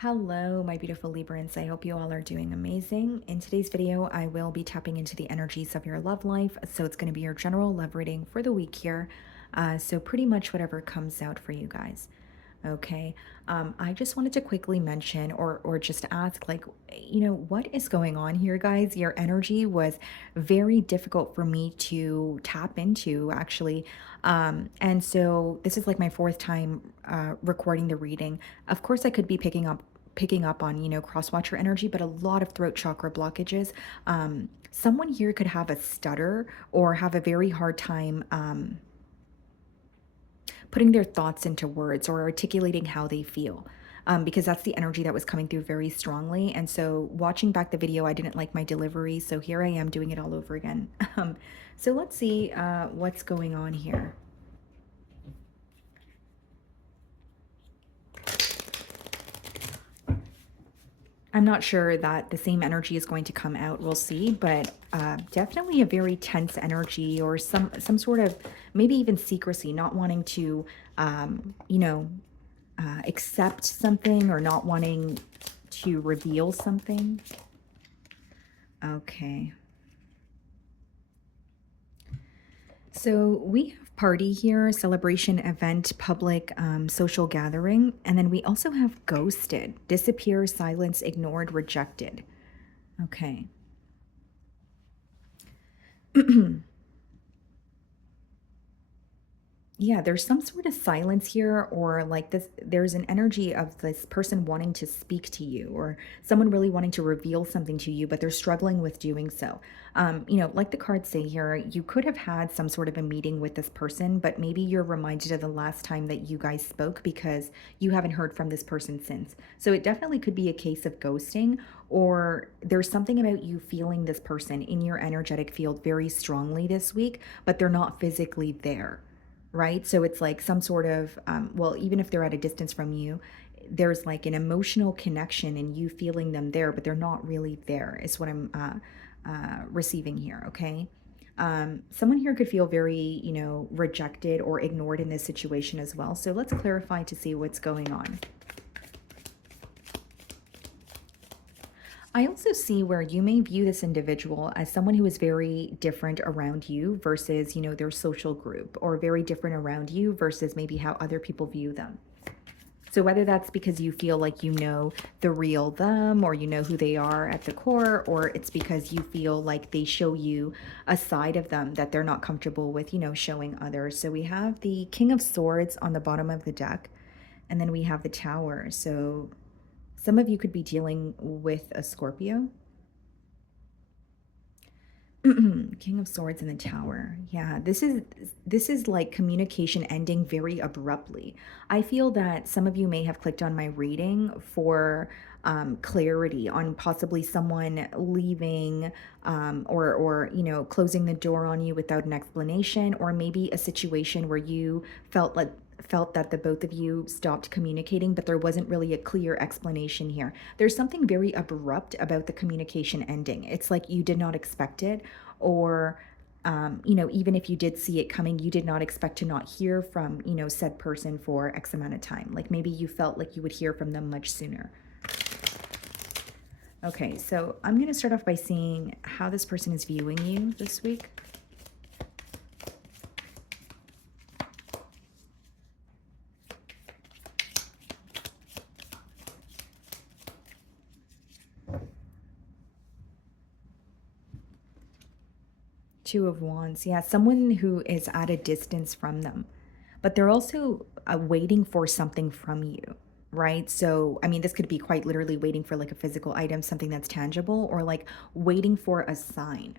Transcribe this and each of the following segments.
Hello, my beautiful Librans. I hope you all are doing amazing. In today's video, I will be tapping into the energies of your love life. So it's going to be your general love reading for the week here. So pretty much whatever comes out for you guys. Okay. I just wanted to quickly mention or just ask, like, what is going on here, guys? Your energy was very difficult for me to tap into, actually. And so this is like my fourth time recording the reading. Of course, I could be picking up on cross watcher energy, but a lot of throat chakra blockages. Someone here could have a stutter or have a very hard time putting their thoughts into words or articulating how they feel. Because that's the energy that was coming through very strongly. And so watching back the video, I didn't like my delivery. So here I am doing it all over again. So let's see what's going on here. I'm not sure that the same energy is going to come out. We'll see, but definitely a very tense energy or some sort of maybe even secrecy, not wanting to, accept something or not wanting to reveal something. Okay. So we have party here, celebration, event, public, social gathering. And then we also have ghosted, disappear, silence, ignored, rejected. Okay. Yeah, there's some sort of silence here, or like this, there's an energy of this person wanting to speak to you, or someone really wanting to reveal something to you, but they're struggling with doing so. Like the cards say here, you could have had some sort of a meeting with this person, but maybe you're reminded of the last time that you guys spoke because you haven't heard from this person since. So it definitely could be a case of ghosting, or there's something about you feeling this person in your energetic field very strongly this week, but they're not physically there, right? So it's like some sort of, well, even if they're at a distance from you, there's like an emotional connection and you feeling them there, but they're not really there, is what I'm receiving here, okay? Someone here could feel very, rejected or ignored in this situation as well. So let's clarify to see what's going on. I also see where you may view this individual as someone who is very different around you versus, their social group, or very different around you versus maybe how other people view them. So whether that's because you feel like you know the real them, or you know who they are at the core, or it's because you feel like they show you a side of them that they're not comfortable with, showing others. So we have the King of Swords on the bottom of the deck, and then we have the Tower. So some of you could be dealing with a Scorpio. King of Swords in the Tower. Yeah, this is like communication ending very abruptly. I feel that some of you may have clicked on my reading for clarity on possibly someone leaving, or closing the door on you without an explanation, or maybe a situation where you felt that the both of you stopped communicating, but there wasn't really a clear explanation here. There's something very abrupt about the communication ending. It's like you did not expect it, or even if you did see it coming, you did not expect to not hear from, said person for X amount of time. Like maybe you felt like you would hear from them much sooner. Okay, so I'm going to start off by seeing how this person is viewing you this week. Two of Wands. Yeah, someone who is at a distance from them, but they're also waiting for something from you, right? So, I mean, this could be quite literally waiting for like a physical item, something that's tangible, or like waiting for a sign.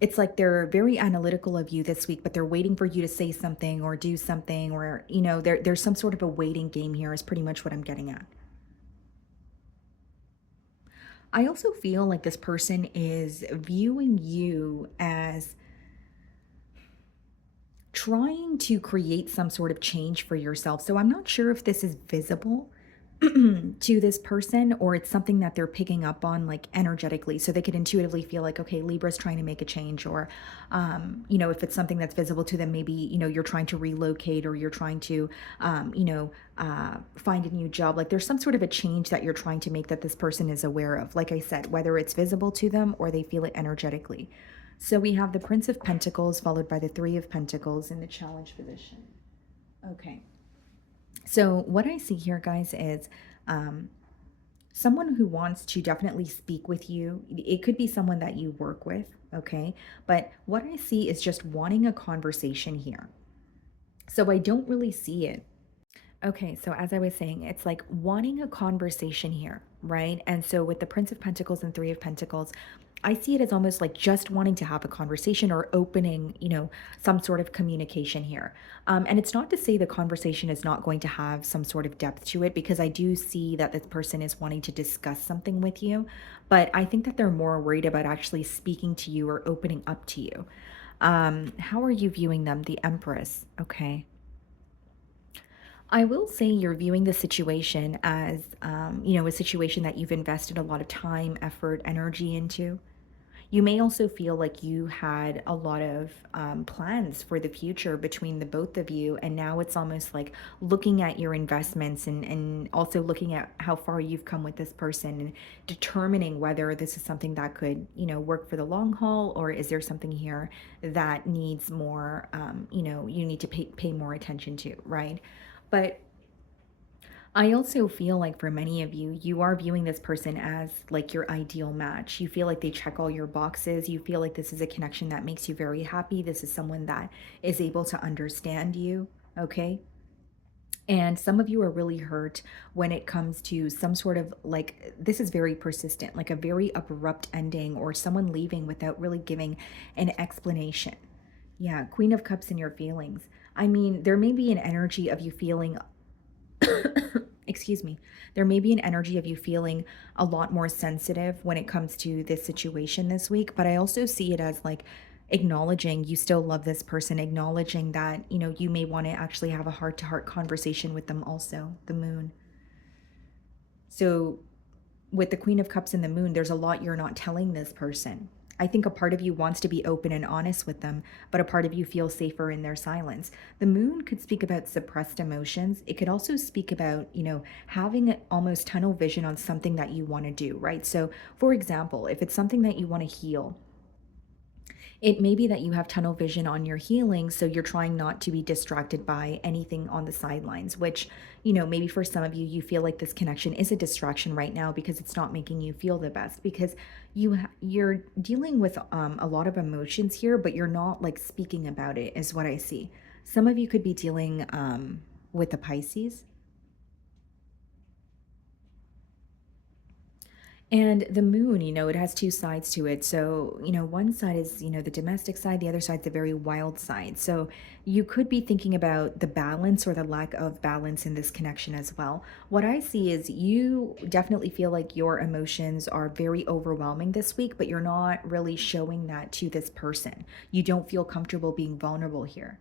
It's like they're very analytical of you this week, but they're waiting for you to say something or do something, or, there's some sort of a waiting game here, is pretty much what I'm getting at. I also feel like this person is viewing you as trying to create some sort of change for yourself. So I'm not sure if this is visible, to this person, or it's something that they're picking up on like energetically, so they could intuitively feel like, okay, Libra's trying to make a change. Or if it's something that's visible to them, maybe you're trying to relocate, or you're trying to find a new job. Like there's some sort of a change that you're trying to make that this person is aware of, like I said, whether it's visible to them or they feel it energetically. So we have the Prince of Pentacles followed by the Three of Pentacles in the challenge position. Okay. So, what I see here, guys, is um, someone who wants to definitely speak with you. It could be someone that you work with, okay? But what I see is just wanting a conversation here. So, I don't really see it. Okay, so as I was saying, it's like wanting a conversation here, right? And so with the Prince of Pentacles and Three of Pentacles, I see it as almost like just wanting to have a conversation or opening, some sort of communication here. And it's not to say the conversation is not going to have some sort of depth to it, because I do see that this person is wanting to discuss something with you. But I think that they're more worried about actually speaking to you or opening up to you. How are you viewing them? The Empress. Okay. I will say you're viewing the situation as, a situation that you've invested a lot of time, effort, energy into. You may also feel like you had a lot of plans for the future between the both of you. And now it's almost like looking at your investments, and also looking at how far you've come with this person, and determining whether this is something that could, work for the long haul, or is there something here that needs more, you need to pay more attention to, right? But I also feel like for many of you, you are viewing this person as like your ideal match. You feel like they check all your boxes. You feel like this is a connection that makes you very happy. This is someone that is able to understand you. Okay. And some of you are really hurt when it comes to some sort of like, this is very persistent, like a very abrupt ending, or someone leaving without really giving an explanation. Yeah. Queen of Cups in your feelings. I mean, there may be an energy of you feeling excuse me, there may be an energy of you feeling a lot more sensitive when it comes to this situation this week, but I also see it as like acknowledging you still love this person, acknowledging that, you may want to actually have a heart to heart conversation with them also, the moon. So with the Queen of Cups and the moon, there's a lot you're not telling this person. I think a part of you wants to be open and honest with them, but a part of you feels safer in their silence. The moon could speak about suppressed emotions. It could also speak about, having almost tunnel vision on something that you want to do, right? So, for example, if it's something that you want to heal, it may be that you have tunnel vision on your healing, so you're trying not to be distracted by anything on the sidelines, which, maybe for some of you, you feel like this connection is a distraction right now because it's not making you feel the best, because you're dealing with a lot of emotions here, but you're not like speaking about it, is what I see. Some of you could be dealing with the Pisces. And the moon, it has two sides to it. So, one side is, the domestic side, the other side's the very wild side. So, you could be thinking about the balance or the lack of balance in this connection as well. What I see is you definitely feel like your emotions are very overwhelming this week, but you're not really showing that to this person. You don't feel comfortable being vulnerable here.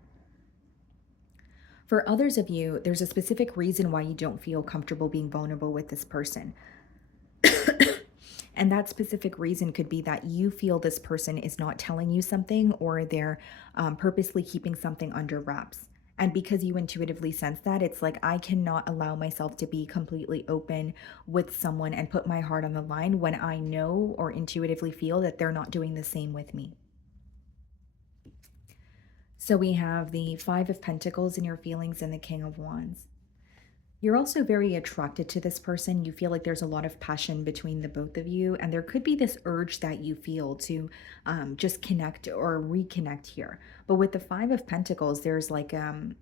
For others of you, there's a specific reason why you don't feel comfortable being vulnerable with this person. And that specific reason could be that you feel this person is not telling you something, or they're purposely keeping something under wraps. And because you intuitively sense that, it's like, I cannot allow myself to be completely open with someone and put my heart on the line when I know or intuitively feel that they're not doing the same with me. So we have the Five of Pentacles in your feelings and the King of Wands. You're also very attracted to this person. You feel like there's a lot of passion between the both of you, and there could be this urge that you feel to just connect or reconnect here. But with the Five of Pentacles, there's like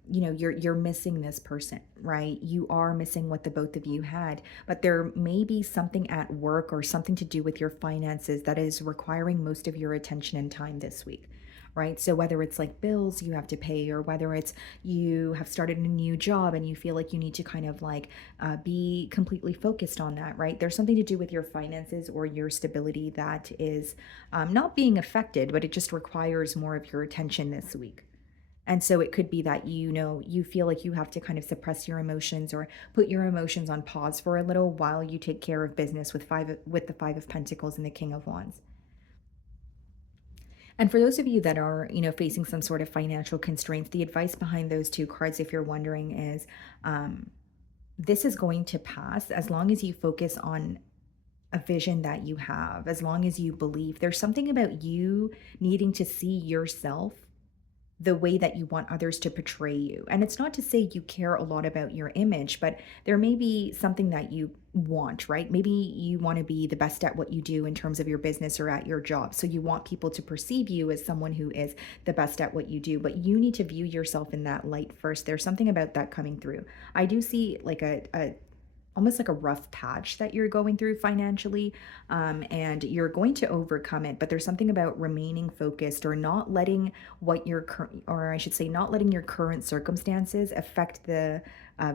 you're missing this person, right? You are missing what the both of you had, but there may be something at work or something to do with your finances that is requiring most of your attention and time this week. Right. So whether it's like bills you have to pay, or whether it's you have started a new job and you feel like you need to kind of like be completely focused on that, right? There's something to do with your finances or your stability that is not being affected, but it just requires more of your attention this week. And so it could be that, you feel like you have to kind of suppress your emotions or put your emotions on pause for a little while you take care of business with the 5 of Pentacles and the King of Wands. And for those of you that are, facing some sort of financial constraints, the advice behind those two cards, if you're wondering, is um, this is going to pass as long as you focus on a vision that you have, as long as you believe. There's something about you needing to see yourself the way that you want others to portray you. And it's not to say you care a lot about your image, but there may be something that you want, right? Maybe you want to be the best at what you do in terms of your business or at your job. So you want people to perceive you as someone who is the best at what you do, but you need to view yourself in that light first. There's something about that coming through. I do see like a almost like a rough patch that you're going through financially, and you're going to overcome it, but there's something about remaining focused or not letting what your current, or I should say not letting your current circumstances affect the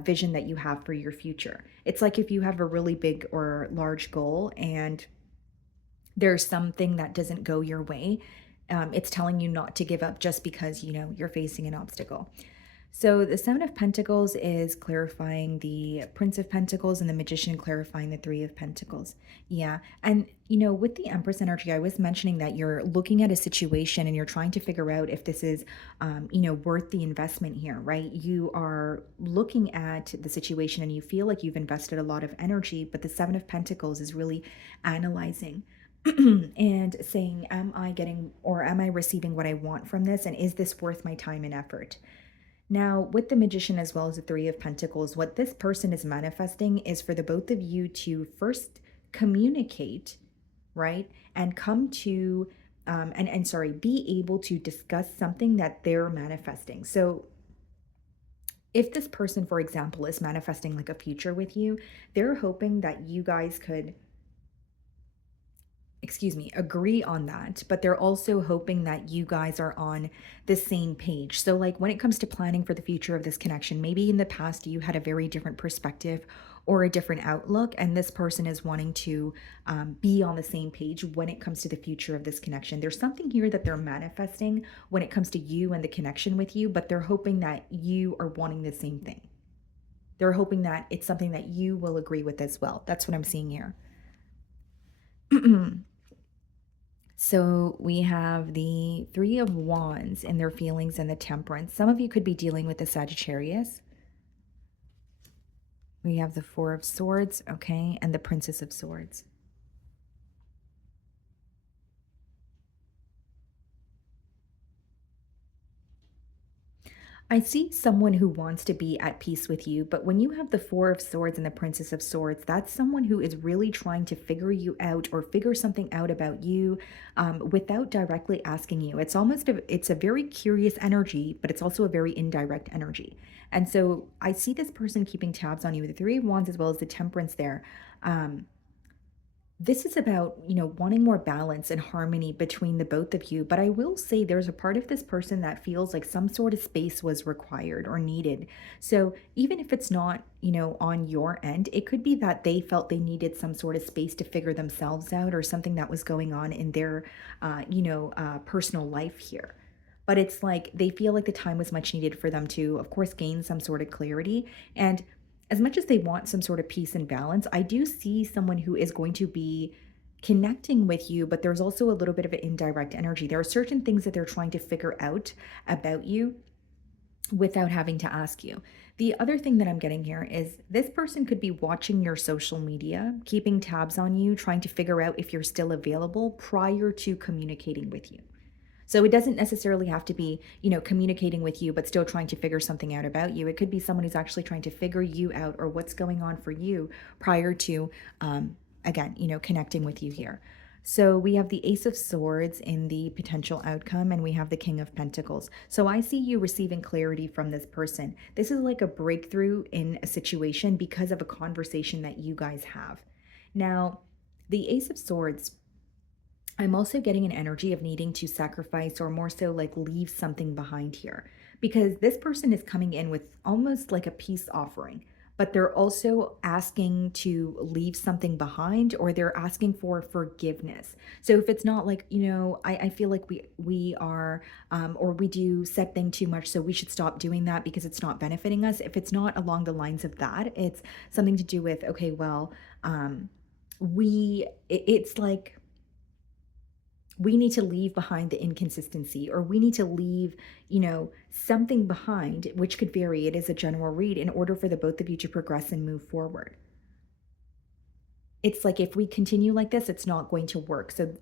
vision that you have for your future. It's like if you have a really big or large goal and there's something that doesn't go your way, it's telling you not to give up just because you're facing an obstacle. So the 7 of Pentacles is clarifying the Prince of Pentacles and the Magician clarifying the 3 of Pentacles. Yeah. And, with the Empress energy, I was mentioning that you're looking at a situation and you're trying to figure out if this is, worth the investment here, right? You are looking at the situation and you feel like you've invested a lot of energy, but the 7 of Pentacles is really analyzing and saying, am I getting or am I receiving what I want from this? And is this worth my time and effort? Now, with the Magician as well as the 3 of Pentacles, what this person is manifesting is for the both of you to first communicate, right? And come to, and sorry, be able to discuss something that they're manifesting. So, if this person, for example, is manifesting like a future with you, they're hoping that you guys could, agree on that, but they're also hoping that you guys are on the same page. So, like when it comes to planning for the future of this connection, maybe in the past you had a very different perspective or a different outlook, and this person is wanting to be on the same page when it comes to the future of this connection. There's something here that they're manifesting when it comes to you and the connection with you, but they're hoping that you are wanting the same thing. They're hoping that it's something that you will agree with as well. That's what I'm seeing here. So we have the 3 of Wands and their feelings and the Temperance. Some of you could be dealing with the Sagittarius. We have the 4 of Swords, okay, and the Princess of Swords. I see someone who wants to be at peace with you, but when you have the 4 of Swords and the Princess of Swords, that's someone who is really trying to figure you out or figure something out about you, without directly asking you. It's a very curious energy, but it's also a very indirect energy. And so I see this person keeping tabs on you, the 3 of Wands as well as the Temperance there. Um, this is about, wanting more balance and harmony between the both of you. But I will say there's a part of this person that feels like some sort of space was required or needed. So even if it's not, on your end, it could be that they felt they needed some sort of space to figure themselves out or something that was going on in their, personal life here. But it's like they feel like the time was much needed for them to, of course, gain some sort of clarity. And as much as they want some sort of peace and balance, I do see someone who is going to be connecting with you, but there's also a little bit of an indirect energy. There are certain things that they're trying to figure out about you without having to ask you. The other thing that I'm getting here is this person could be watching your social media, keeping tabs on you, trying to figure out if you're still available prior to communicating with you. So it doesn't necessarily have to be, communicating with you, but still trying to figure something out about you. It could be someone who's actually trying to figure you out or what's going on for you prior to, again, connecting with you here. So we have the Ace of Swords in the potential outcome, and we have the King of Pentacles. So I see you receiving clarity from this person. This is like a breakthrough in a situation because of a conversation that you guys have. Now, the Ace of Swords, I'm also getting an energy of needing to sacrifice or more so like leave something behind here because this person is coming in with almost like a peace offering. but they're also asking to leave something behind, or they're asking for forgiveness. So if it's not like, I feel like we are or we do set thing too much, so we should stop doing that because it's not benefiting us. If it's not along the lines of that, it's something to do with, okay, well, it's like we need to leave behind the inconsistency, or we need to leave, something behind, which could vary. It is a general read in order for the both of you to progress and move forward. It's like if we continue like this, it's not going to work. So,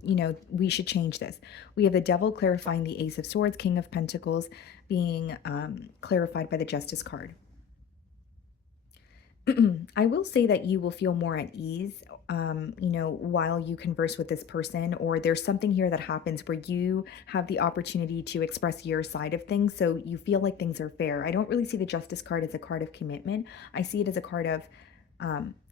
we should change this. We have the devil clarifying the ace of swords, king of pentacles being clarified by the justice card. I will say that you will feel more at ease, while you converse with this person, or there's something here that happens where you have the opportunity to express your side of things. So you feel like things are fair. I don't really see the justice card as a card of commitment. I see it as a card of,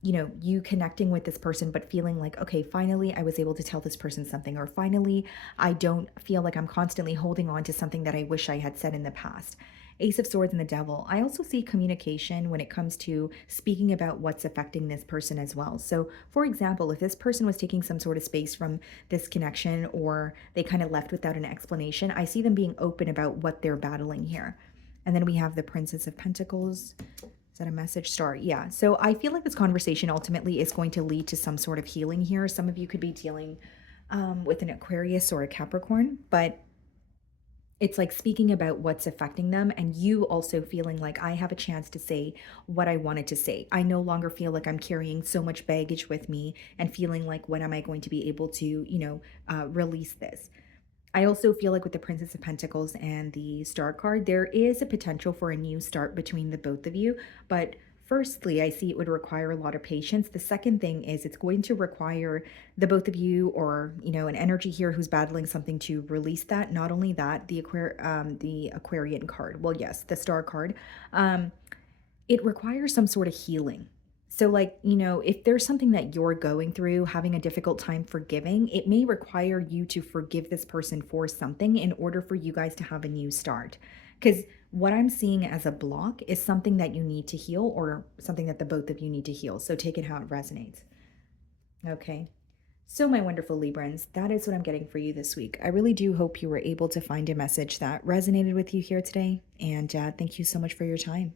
you connecting with this person, but feeling like, okay, finally, I was able to tell this person something, or finally, I don't feel like I'm constantly holding on to something that I wish I had said in the past. Ace of Swords and the Devil. I also see communication when it comes to speaking about what's affecting this person as well. So, for example, if this person was taking some sort of space from this connection, or they kind of left without an explanation, I see them being open about what they're battling here. And then we have the Princess of Pentacles. Is that a message? Star? Yeah. So I feel like this conversation ultimately is going to lead to some sort of healing here. Some of you could be dealing with an Aquarius or a Capricorn, but it's like speaking about what's affecting them, and you also feeling like, I have a chance to say what I wanted to say. I no longer feel like I'm carrying so much baggage with me, and feeling like, when am I going to be able to, release this? I also feel like with the Princess of Pentacles and the Star card, there is a potential for a new start between the both of you. But firstly, I see it would require a lot of patience. The second thing is it's going to require the both of you, or, an energy here who's battling something, to release that. Not only that, the Aquarian card. Well, yes, the Star card. It requires some sort of healing. So, like, if there's something that you're going through, having a difficult time forgiving, it may require you to forgive this person for something in order for you guys to have a new start. Because what I'm seeing as a block is something that you need to heal, or something that the both of you need to heal. So take it how it resonates. Okay. So, my wonderful Librans, that is what I'm getting for you this week. I really do hope you were able to find a message that resonated with you here today. And thank you so much for your time.